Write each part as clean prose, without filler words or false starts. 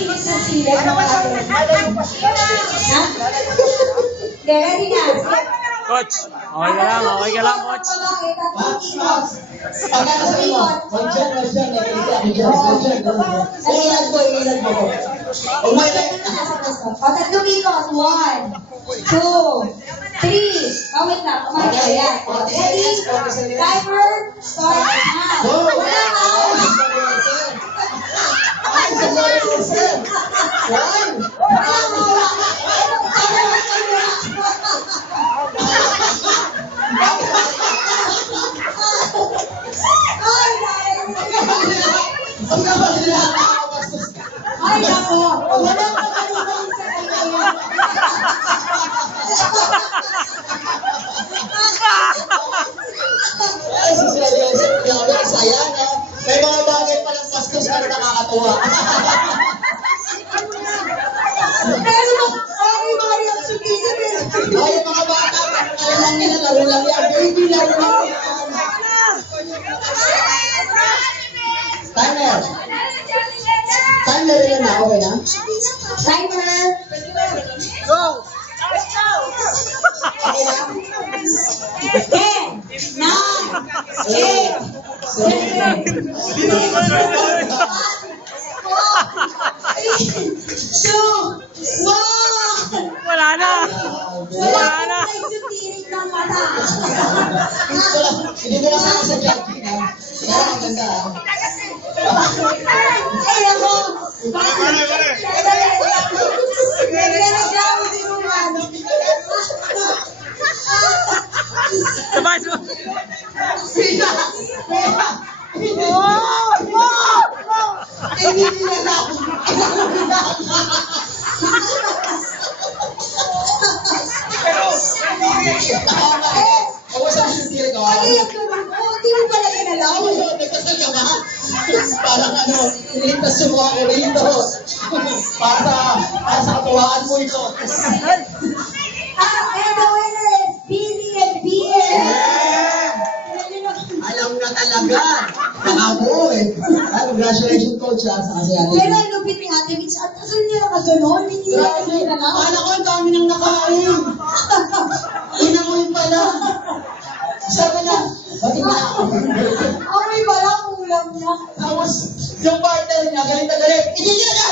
silip sa silip ng ating. Ha? Ready na. Coach, okay ka lang, coach. Pagkata sa iyo, tatlong ikot. 1, 2, 3. Oh, wait lang. Kumain ka yan. Ready? Timer. Start na. Wala ka. Ay, nako. Wala ka sa saya, no? May mga bagay pa ng pastos na nakakatuwa. Pero mga reaction dito. Ay, mga bata, ano lang nila, laro lang yan. Baby, laro lang yan. Timer. Timer rin na, okay na? Timer. Go! Okay na? 10, 9, 8, 7, 2, 1. Wala na! Wala na! Hindi mo kasama sa jogging, ha? Kaya ang ganda, ha? Ay, ako! Nagreklamo si Roman. Sabay! Hindi nila na! Ako sa shooting ko. Hindi mo pala ginalaw. Nagkasal ka ba? Parang ano, niligtas yung mga ko rito. Para sa katuwaan mo ito. And the winner is Billy and BM. Alam na talaga. Nakabo eh. Congratulations, coach, sa kasi ate. Pero ang lupit ni Ate Mitch, at asan niya nakaganon? Hindi niya nakaganon. Akala ko ang dami nang nakain. Inamoy pala. Sabi na, pati ba ako? Amoy pala, ulam niya. Tapos, yung partner niya, galit na galit. Hindi niya na!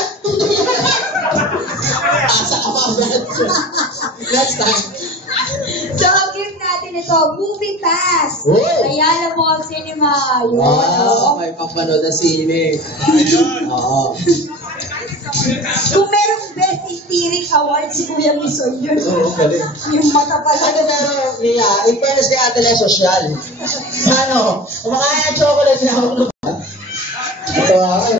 Asa ka pa agad. Next time. So, ang gift natin ito, Movie Pass. Uy! Ayala Mall Cinema. Yun, Wow, may papanood na sine. Oo. Kung merong Best Itirik Award, si Kuya Misoy yun. Oo, galing. Yung mata pala. Ano pero, Mia, in fairness kay Ate Le, social. Ano, kumakain ng chocolate na ako.